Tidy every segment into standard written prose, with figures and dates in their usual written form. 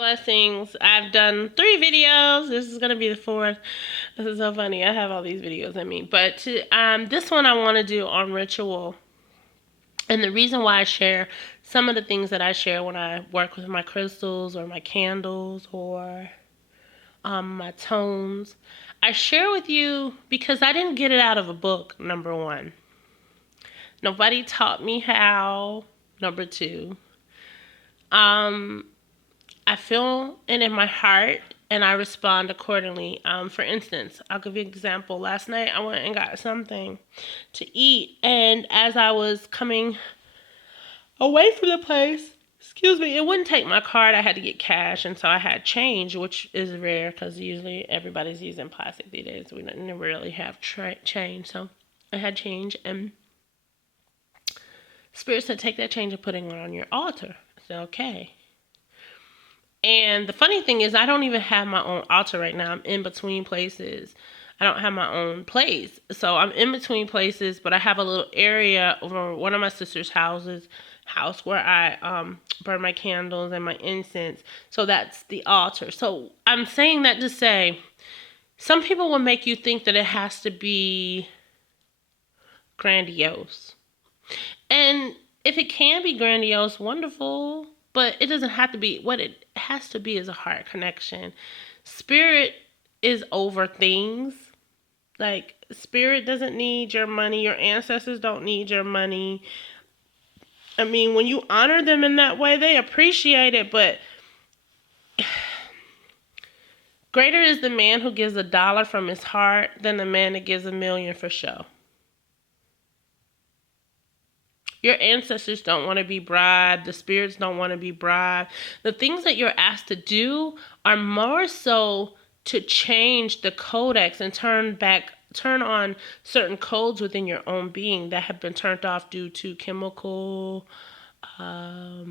Blessings. I've done 3 videos. This is gonna be the 4th. This is so funny. I have all these videos in me, but this one I want to do on ritual, and the reason why I share some of the things that I share when I work with my crystals or my candles or my tones, I share with you because I didn't get it out of a book. Number one, nobody taught me how. Number two, I feel it in my heart and I respond accordingly. For instance, I'll give you an example. Last night I went and got something to eat, and as I was coming away from the place, excuse me, it wouldn't take my card. I had to get cash, and so I had change, which is rare because usually everybody's using plastic these days. We don't really have change, so I had change, and Spirit said, take that change and put it on your altar. I said, okay. And the funny thing is, I don't even have my own altar right now. I'm in between places. I don't have my own place. So I'm in between places, but I have a little area over one of my sister's house where I burn my candles and my incense. So that's the altar. So I'm saying that to say, some people will make you think that it has to be grandiose. And if it can be grandiose, wonderful. But it doesn't have to be. What it has to be is a heart connection. Spirit is over things. Like, Spirit doesn't need your money. Your ancestors don't need your money. I mean, when you honor them in that way, they appreciate it. But greater is the man who gives $1 from his heart than the man that gives 1,000,000 for show. Your ancestors don't want to be bribed. The spirits don't want to be bribed. The things that you're asked to do are more so to change the codex and turn on certain codes within your own being that have been turned off due to chemical, I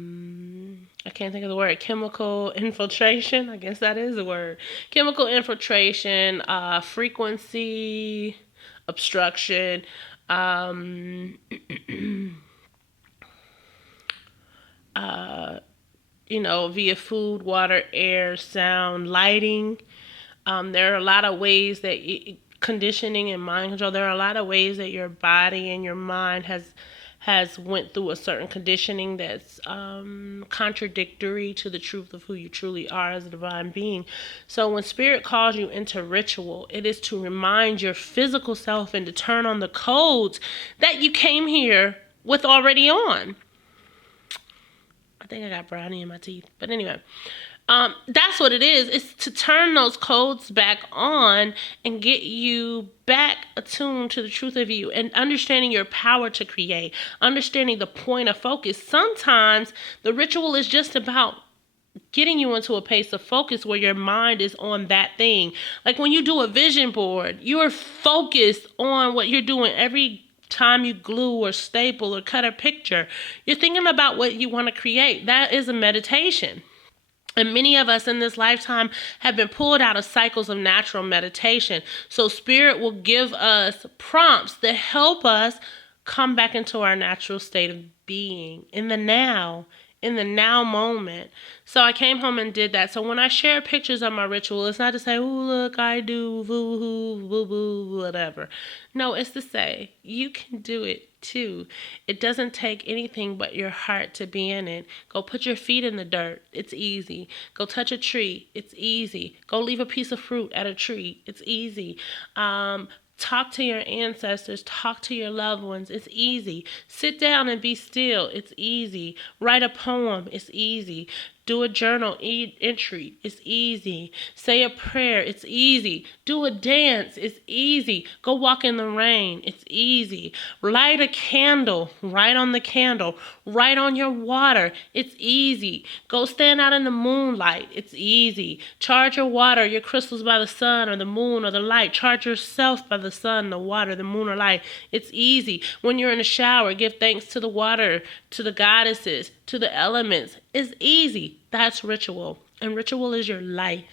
can't think of the word, chemical infiltration. I guess that is the word. Chemical infiltration, frequency, obstruction, via food, water, air, sound, lighting. There are a lot of ways that conditioning and mind control. There are a lot of ways that your body and your mind has went through a certain conditioning that's contradictory to the truth of who you truly are as a divine being. So when Spirit calls you into ritual, it is to remind your physical self and to turn on the codes that you came here with already on. I think I got brownie in my teeth. But anyway, that's what it is. It's to turn those codes back on and get you back attuned to the truth of you and understanding your power to create, understanding the point of focus. Sometimes the ritual is just about getting you into a place of focus where your mind is on that thing. Like when you do a vision board, you're focused on what you're doing every time you glue or staple or cut a picture. You're thinking about what you want to create. That is a meditation. And many of us in this lifetime have been pulled out of cycles of natural meditation. So Spirit will give us prompts that help us come back into our natural state of being in the now moment. So I came home and did that. So when I share pictures of my ritual, it's not to say, oh, look, I do voo-hoo, boo-boo, whatever. No, it's to say, you can do it too. It doesn't take anything but your heart to be in it. Go put your feet in the dirt. It's easy. Go touch a tree. It's easy. Go leave a piece of fruit at a tree. It's easy. Talk to your ancestors. Talk to your loved ones. It's easy. Sit down and be still. It's easy. Write a poem. It's easy. Do a journal entry. It's easy. Say a prayer. It's easy. Do a dance. It's easy. Go walk in the rain. It's easy. Light a candle. Write on the candle. Write on your water. It's easy. Go stand out in the moonlight. It's easy. Charge your water, your crystals by the sun or the moon or the light. Charge yourself by the sun, the water, the moon or light. It's easy. When you're in the shower, give thanks to the water, to the goddesses, to the elements. It's easy. That's ritual. And ritual is your life.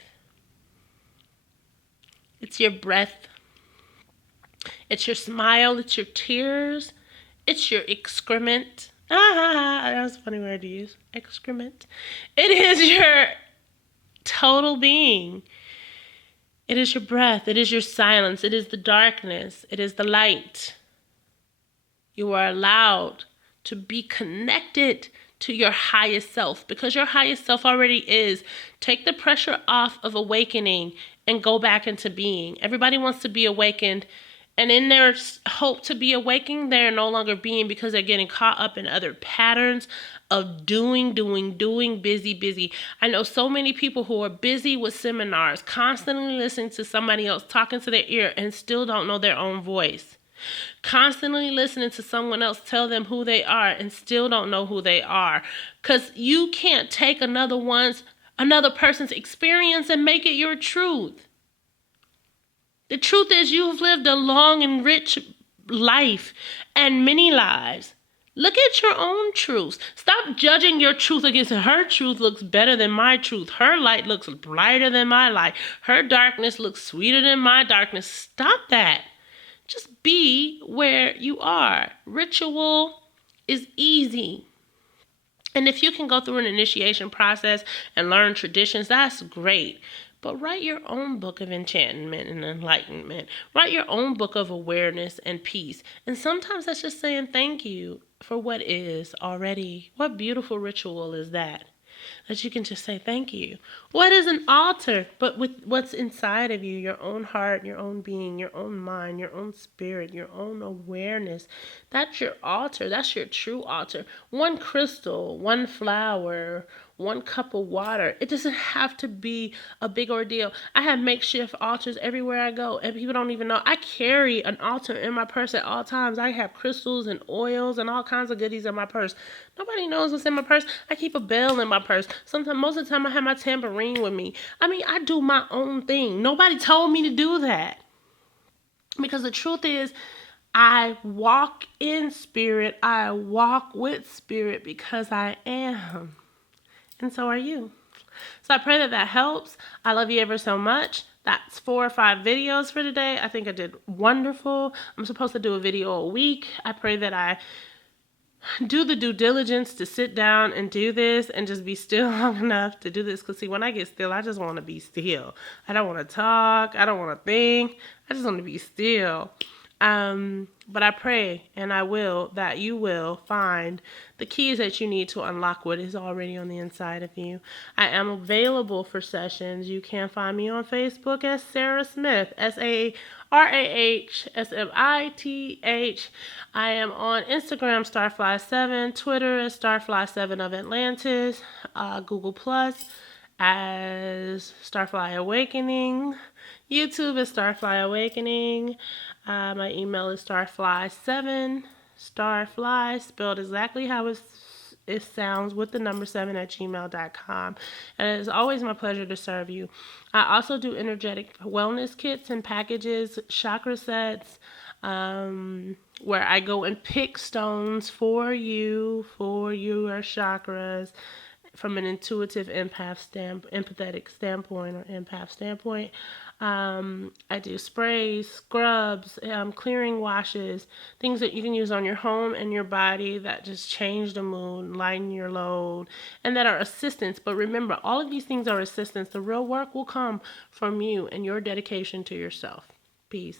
It's your breath. It's your smile. It's your tears. It's your excrement. That's a funny word to use. Excrement. It is your total being. It is your breath. It is your silence. It is the darkness. It is the light. You are allowed to be connected to your highest self because your highest self already is. Take the pressure off of awakening and go back into being. Everybody wants to be awakened, and in their hope to be awakened, they're no longer being because they're getting caught up in other patterns of doing, busy. I know so many people who are busy with seminars, constantly listening to somebody else talking to their ear and still don't know their own voice. Constantly listening to someone else tell them who they are and still don't know who they are. Because you can't take another person's experience and make it your truth. The truth is you've lived a long and rich life and many lives. Look at your own truths. Stop judging your truth against her truth looks better than my truth. Her light looks brighter than my light. Her darkness looks sweeter than my darkness. Stop that. Just be where you are. Ritual is easy. And if you can go through an initiation process and learn traditions, that's great. But write your own book of enchantment and enlightenment. Write your own book of awareness and peace. And sometimes that's just saying thank you for what is already. What beautiful ritual is that? That you can just say thank you. What is an altar but with what's inside of you, your own heart, your own being, your own mind, your own spirit, your own awareness? That's your altar. That's your true altar. One crystal, one flower, one cup of water. It doesn't have to be a big ordeal. I have makeshift altars everywhere I go, and people don't even know. I carry an altar in my purse at all times. I have crystals and oils and all kinds of goodies in my purse. Nobody knows what's in my purse. I keep a bell in my purse. Sometimes, most of the time, I have my tambourine with me. I mean, I do my own thing. Nobody told me to do that. Because the truth is, I walk in spirit. I walk with spirit because I am. And so are you. So I pray that that helps. I love you ever so much. That's 4 or 5 videos for today. I think I did wonderful. I'm supposed to do a video a week. I pray that I do the due diligence to sit down and do this and just be still long enough to do this. Because see, when I get still, I just want to be still. I don't want to talk. I don't want to think. I just want to be still. But I pray and I will that you will find the keys that you need to unlock what is already on the inside of you. I am available for sessions. You can find me on Facebook as Sarah Smith, SarahSmith. I am on Instagram, Starfly7, Twitter as Starfly7 of Atlantis, Google Plus as Starfly Awakening, YouTube is Starfly Awakening. My email is starfly7, starfly, spelled exactly how it sounds with the number 7 at gmail.com. And it is always my pleasure to serve you. I also do energetic wellness kits and packages, chakra sets, where I go and pick stones for your chakras from an intuitive empathetic standpoint or empath standpoint. I do sprays, scrubs, clearing washes, things that you can use on your home and your body that just change the mood, lighten your load, and that are assistance. But remember, all of these things are assistance. The real work will come from you and your dedication to yourself. Peace.